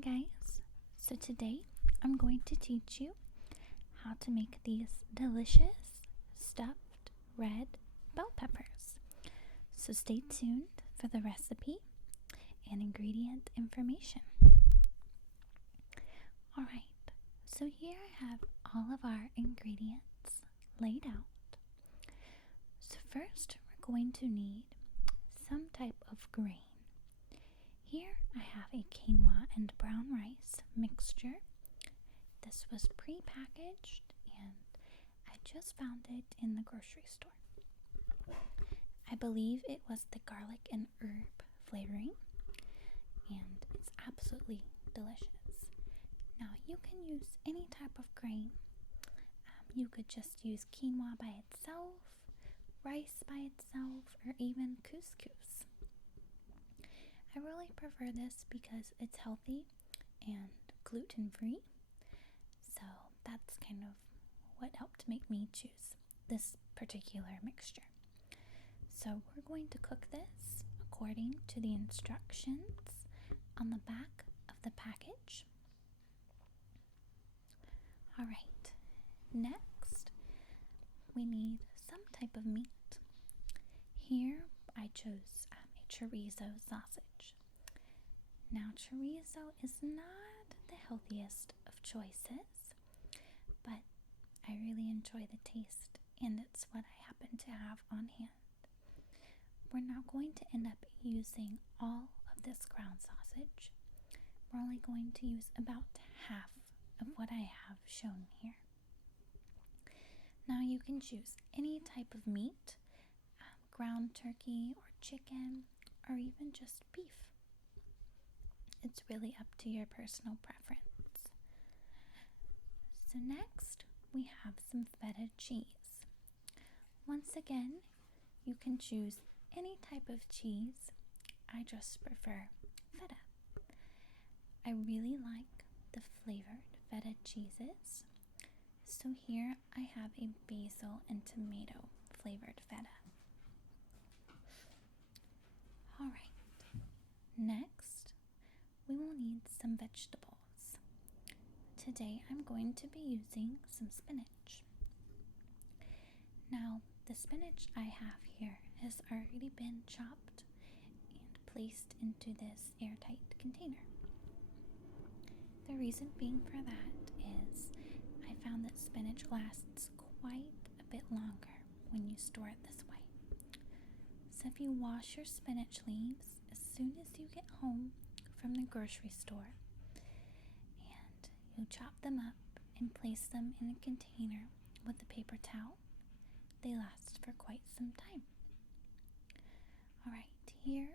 guys, so today I'm going to teach you how to make these delicious stuffed red bell peppers. So stay tuned for the recipe and ingredient information. Alright, so here I have all of our ingredients laid out. So first we're going to need some type of grain. Here I have a quinoa and brown rice mixture. This was pre-packaged and I just found it in the grocery store. I believe it was the garlic and herb flavoring and it's absolutely delicious. Now you can use any type of grain. You could just use quinoa by itself, rice by itself, or even couscous. I really prefer this because it's healthy and gluten-free, so that's kind of what helped make me choose this particular mixture. So we're going to cook this according to the instructions on the back of the package. Alright, next we need some type of meat. Here I chose a chorizo sausage. Now chorizo is not the healthiest of choices, but I really enjoy the taste and it's what I happen to have on hand. We're not going to end up using all of this ground sausage. We're only going to use about half of what I have shown here. Now you can choose any type of meat, ground turkey or chicken, or even just beef. It's really up to your personal preference. So next we have some feta cheese. Once again, you can choose any type of cheese. I just prefer feta. I really like the flavored feta cheeses. So here I have a basil and tomato flavored feta. Alright, next we will need some vegetables. Today I'm going to be using some spinach. Now the spinach I have here has already been chopped and placed into this airtight container. The reason being for that is I found that spinach lasts quite a bit longer when you store it this way. So if you wash your spinach leaves as soon as you get home from the grocery store and you chop them up and place them in a container with a paper towel, they last for quite some time. Alright, here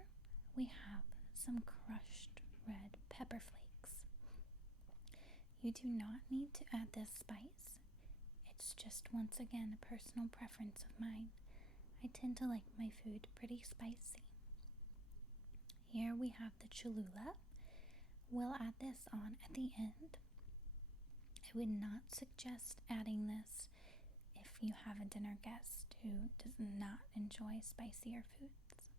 we have some crushed red pepper flakes. You do not need to add this spice. It's just once again a personal preference of mine. I tend to like my food pretty spicy. Here we have the Cholula. We'll add this on at the end. I would not suggest adding this if you have a dinner guest who does not enjoy spicier foods.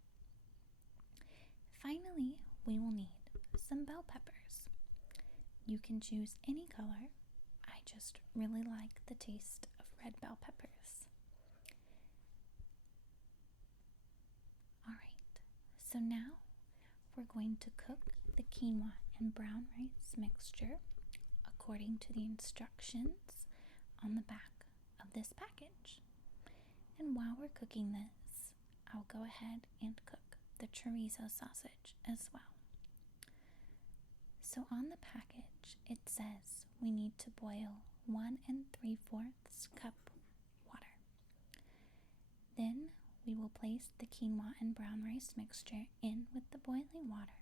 Finally, we will need some bell peppers. You can choose any color. I just really like the taste of red bell peppers. Alright, so now we're going to cook the quinoa and brown rice mixture according to the instructions on the back of this package. And while we're cooking this, I'll go ahead and cook the chorizo sausage as well. So on the package it says we need to boil 1 3/4 cup water. Then we will place the quinoa and brown rice mixture in with the boiling water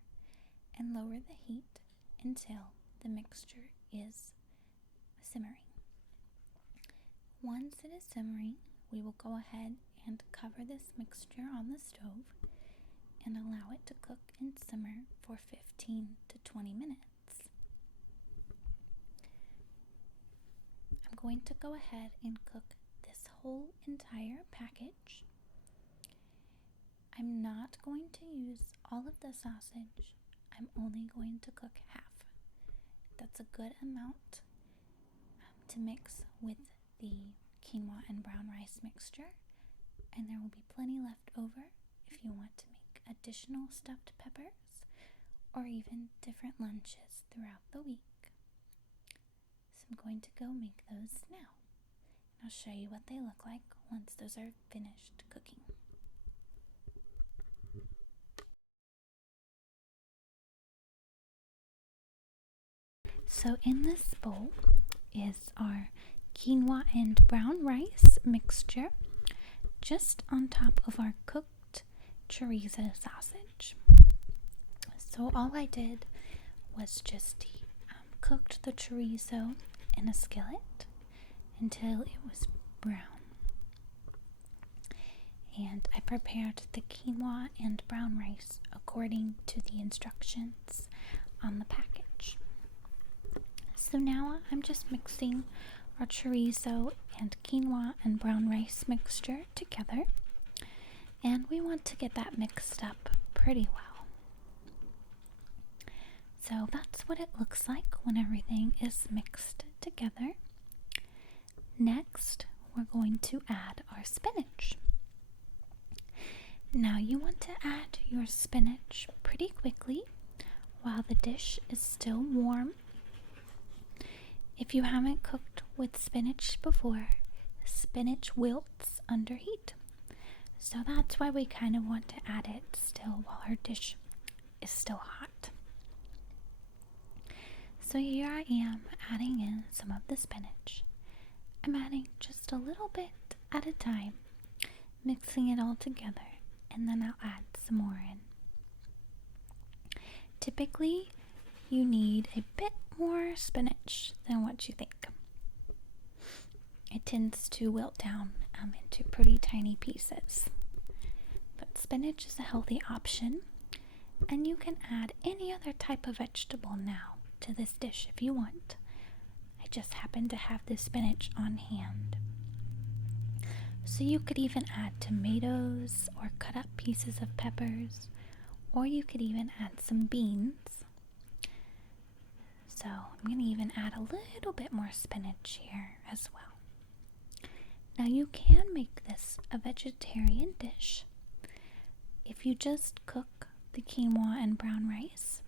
and lower the heat until the mixture is simmering. Once it is simmering, we will go ahead and cover this mixture on the stove and allow it to cook and simmer for 15 to 20 minutes. I'm going to go ahead and cook this whole entire package. I'm not going to use all of the sausage. I'm only going to cook half. That's a good amount to mix with the quinoa and brown rice mixture, and there will be plenty left over if you want to make additional stuffed peppers or even different lunches throughout the week. So I'm going to go make those now. I'll show you what they look like once those are finished cooking. So in this bowl is our quinoa and brown rice mixture, just on top of our cooked chorizo sausage. So all I did was just cooked the chorizo in a skillet until it was brown. And I prepared the quinoa and brown rice according to the instructions on the package. So now I'm just mixing our chorizo and quinoa and brown rice mixture together. And we want to get that mixed up pretty well. So that's what it looks like when everything is mixed together. Next, we're going to add our spinach. Now you want to add your spinach pretty quickly while the dish is still warm. If you haven't cooked with spinach before, spinach wilts under heat. So that's why we kind of want to add it still while our dish is still hot. So here I am adding in some of the spinach. I'm adding just a little bit at a time, mixing it all together, and then I'll add some more in. Typically, you need a bit more spinach than what you think. It tends to wilt down into pretty tiny pieces. But spinach is a healthy option, and you can add any other type of vegetable now to this dish if you want. I just happen to have the spinach on hand. So you could even add tomatoes or cut up pieces of peppers, or you could even add some beans. So I'm going to even add a little bit more spinach here as well. Now you can make this a vegetarian dish. If you just cook the quinoa and brown rice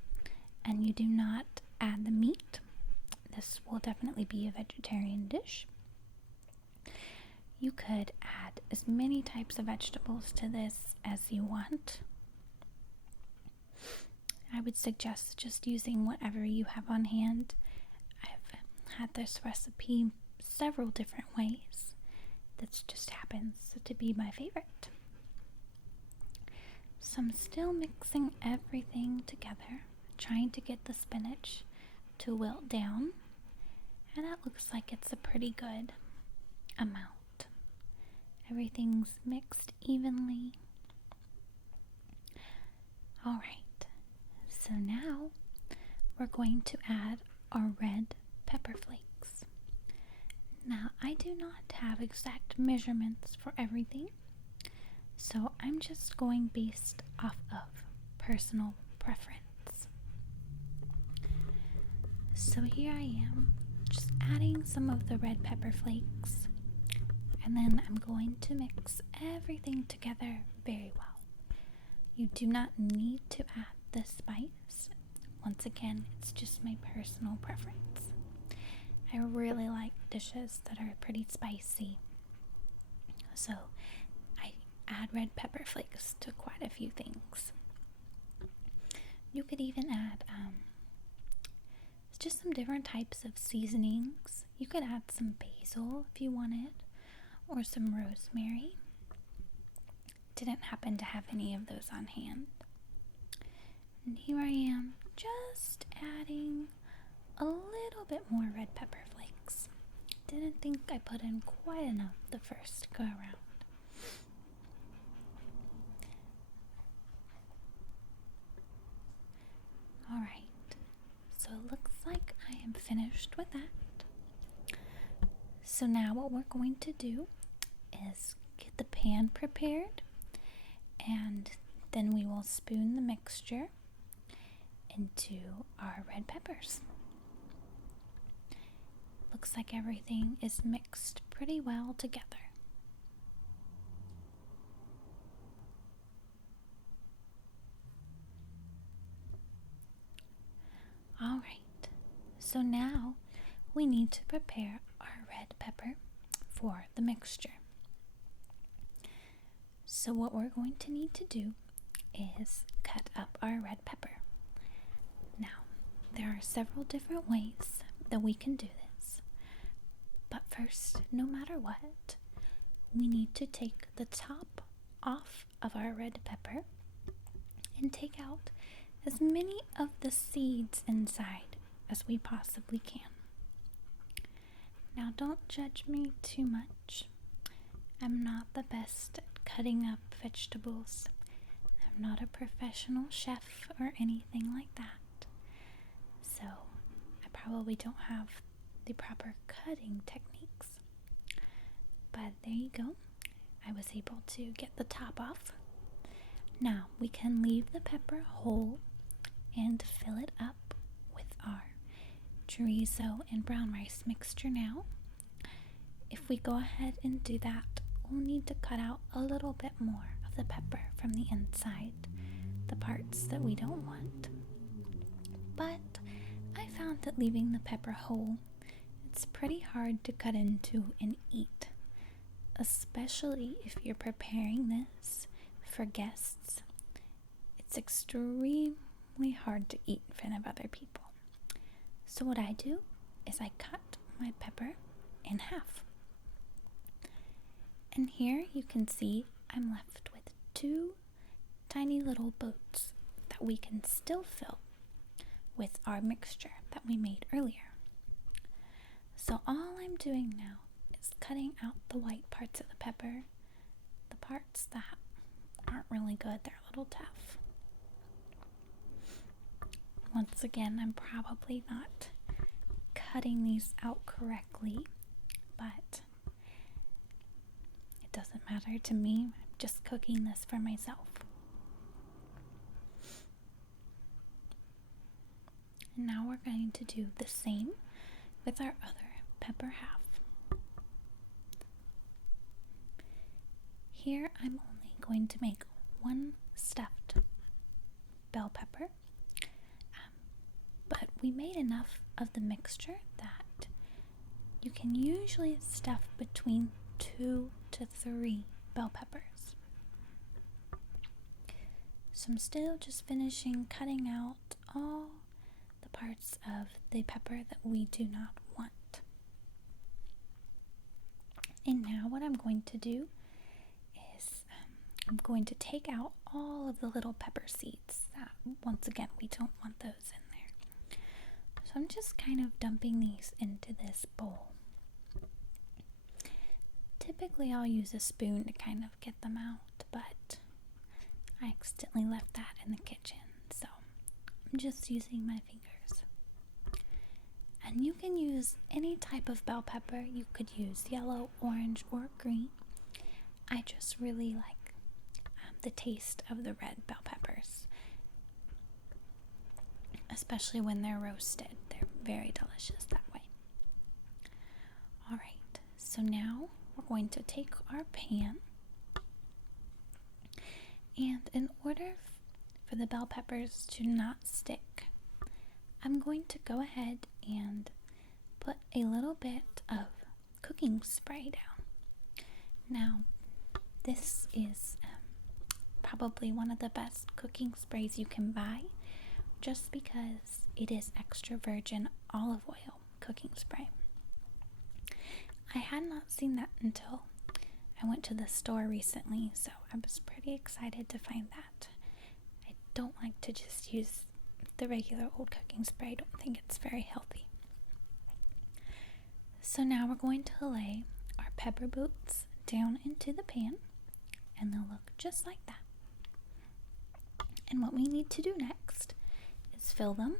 and you do not add the meat, this will definitely be a vegetarian dish. You could add as many types of vegetables to this as you want. I would suggest just using whatever you have on hand. I've had this recipe several different ways. This just happens to be my favorite. So I'm still mixing everything together, trying to get the spinach to wilt down, and that looks like it's a pretty good amount. Everything's mixed evenly. Alright. So now we're going to add our red pepper flakes. Now I do not have exact measurements for everything, so I'm just going based off of personal preference. So here I am, just adding some of the red pepper flakes, and then I'm going to mix everything together very well. You do not need to add the spice. Once again, it's just my personal preference. I really like dishes that are pretty spicy, so I add red pepper flakes to quite a few things. You could even add just some different types of seasonings. You could add some basil if you wanted, or some rosemary. Didn't happen to have any of those on hand. And here I am, just adding a little bit more red pepper flakes. Didn't think I put in quite enough the first go around. Alright, so it looks like I am finished with that. So now what we're going to do is get the pan prepared, and then we will spoon the mixture into our red peppers. looks like everything is mixed pretty well together. Alright, so now we need to prepare our red pepper for the mixture. So what we're going to need to do is cut up our red pepper. Now, there are several different ways that we can do this. But first, no matter what, we need to take the top off of our red pepper and take out as many of the seeds inside as we possibly can. Now, don't judge me too much. I'm not the best at cutting up vegetables. I'm not a professional chef or anything like that. So, I probably don't have the proper cutting techniques. But there you go. I was able to get the top off. Now, we can leave the pepper whole and fill it up with our chorizo and brown rice mixture now. If we go ahead and do that, we'll need to cut out a little bit more of the pepper from the inside, the parts that we don't want. But I found that leaving the pepper whole, it's pretty hard to cut into and eat, especially if you're preparing this for guests. It's extremely hard to eat in front of other people. So what I do is I cut my pepper in half. And here you can see I'm left with 2 tiny little boats that we can still fill with our mixture that we made earlier. So all I'm doing now is cutting out the white parts of the pepper, the parts that aren't really good, they're a little tough. Once again, I'm probably not cutting these out correctly, but it doesn't matter to me. I'm just cooking this for myself. And now we're going to do the same with our other pepper half. Here I'm only going to make 1 stuffed bell pepper. But we made enough of the mixture that you can usually stuff between 2 to 3 bell peppers. So I'm still just finishing cutting out all the parts of the pepper that we do not want. And now what I'm going to do is I'm going to take out all of the little pepper seeds. Once again, we don't want those in there. So I'm just kind of dumping these into this bowl. Typically I'll use a spoon to kind of get them out, but I accidentally left that in the kitchen, so I'm just using my fingers. And you can use any type of bell pepper. You could use yellow, orange, or green. I just really like the taste of the red bell peppers, especially when they're roasted. They're very delicious that way. Alright, so now we're going to take our pan, and in order for the bell peppers to not stick, I'm going to go ahead and put a little bit of cooking spray down. Now, this is probably one of the best cooking sprays you can buy, just because it is extra virgin olive oil cooking spray. I had not seen that until I went to the store recently, so I was pretty excited to find that. I don't like to just use the regular old cooking spray. I don't think it's very healthy. So now we're going to lay our pepper boots down into the pan, and they'll look just like that. And what we need to do next is fill them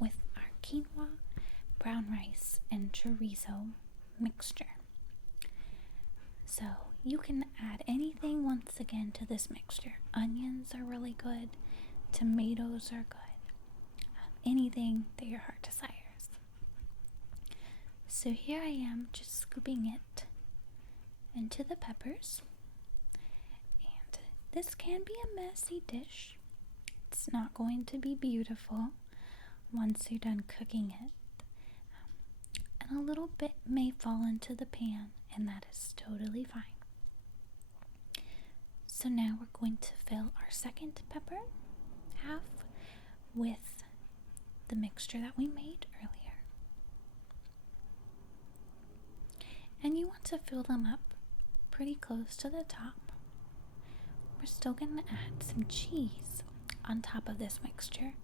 with our quinoa, brown rice, and chorizo mixture. So you can add anything once again to this mixture. Onions are really good. Tomatoes are good. Anything that your heart desires. So here I am just scooping it into the peppers. And this can be a messy dish. It's not going to be beautiful once you're done cooking it. And a little bit may fall into the pan, and that is totally fine. So now we're going to fill our second pepper half with the mixture that we made earlier. And you want to fill them up pretty close to the top. We're still going to add some cheese on top of this mixture,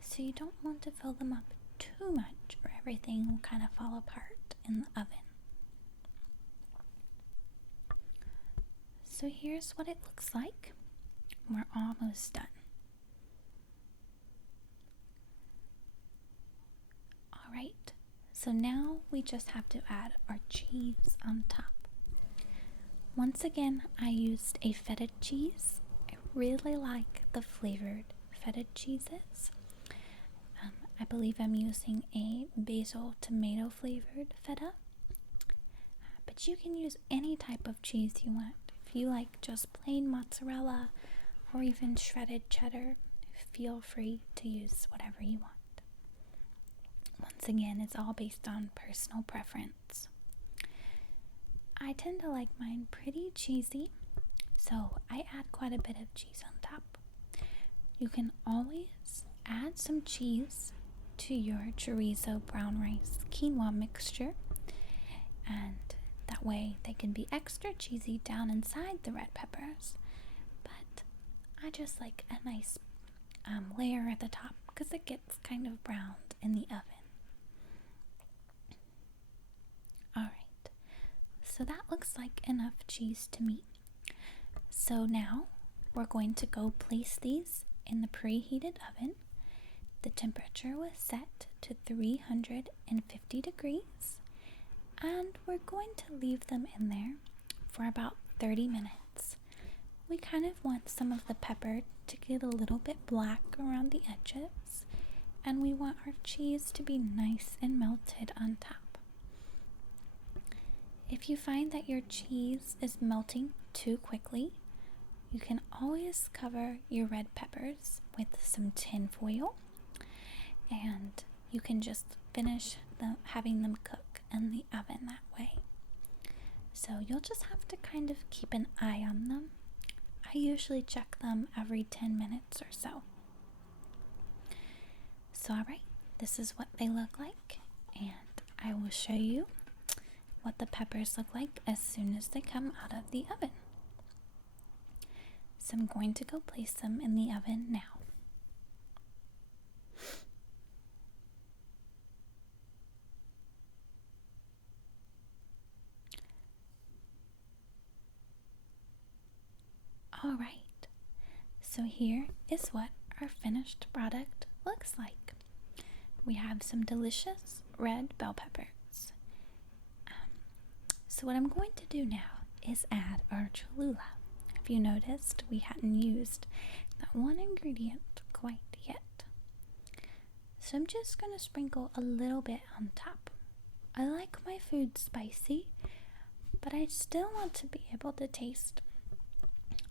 so you don't want to fill them up too much or everything will kind of fall apart in the oven. So here's what it looks like. We're almost done. Alright, so now we just have to add our cheese on top. Once again, I used a feta cheese. I really like the flavored feta cheeses. I believe I'm using a basil tomato flavored feta. But you can use any type of cheese you want. If you like just plain mozzarella or even shredded cheddar, feel free to use whatever you want. Once again, it's all based on personal preference. I tend to like mine pretty cheesy, so I add quite a bit of cheese on top. You can always add some cheese to your chorizo brown rice quinoa mixture, and that way they can be extra cheesy down inside the red peppers. But I just like a nice layer at the top because it gets kind of browned in the oven. Alright, so that looks like enough cheese to me. So now we're going to go place these in the preheated oven. The temperature was set to 350 degrees, and we're going to leave them in there for about 30 minutes. We kind of want some of the pepper to get a little bit black around the edges, and we want our cheese to be nice and melted on top. If you find that your cheese is melting too quickly, you can always cover your red peppers with some tin foil, and you can just finish having them cook in the oven that way. So you'll just have to kind of keep an eye on them. I usually check them every 10 minutes or so. So alright, this is what they look like, and I will show you what the peppers look like as soon as they come out of the oven. So I'm going to go place them in the oven now. Alright, so here is what our finished product looks like. We have some delicious red bell peppers. So what I'm going to do now is add our Cholula. If you noticed, we hadn't used that one ingredient quite yet. So I'm just going to sprinkle a little bit on top. I like my food spicy, but I still want to be able to taste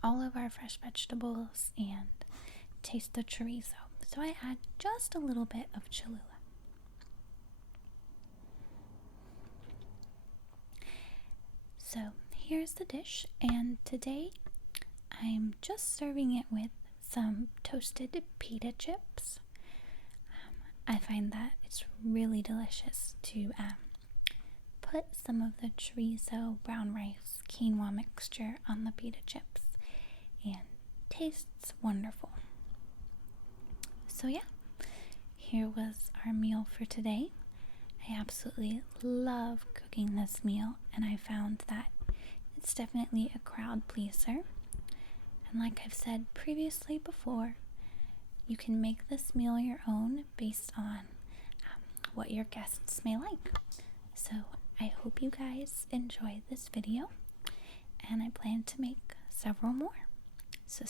all of our fresh vegetables and taste the chorizo. So I add just a little bit of Cholula. So here's the dish, and today I'm just serving it with some toasted pita chips. I find that it's really delicious to put some of the chorizo brown rice quinoa mixture on the pita chips, and tastes wonderful. So yeah, here was our meal for today. I absolutely love cooking this meal, and I found that it's definitely a crowd pleaser. And like I've said previously before, you can make this meal your own based on what your guests may like. So I hope you guys enjoyed this video, and I plan to make several more. So